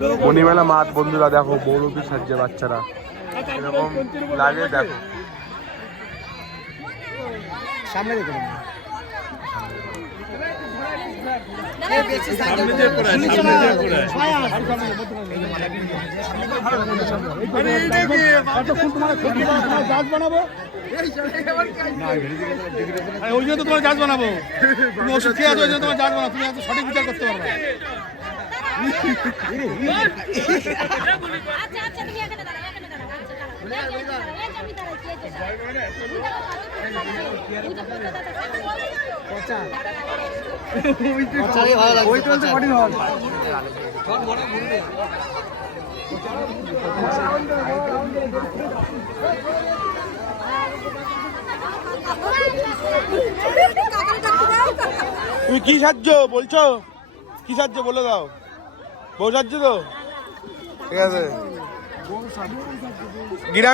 মণিমেলা মাঠ বন্ধুরা দেখো বৌরবী সাজছে বাচ্চারা এরকম লাগে দেখো সামনে দেখো ওই জন্য তো তোমার জাজ বানাবো তুমি ওষুধ খেয়ে আছো ওই জন্য তোমার জাজ বানাবো তুমি এত সঠিক বিচার করতে পারবে তুমি কি সাহায্য বলছো কি সাহায্য বলে দাও বউ সাহায্য তো ঠিক আছে গ্রাম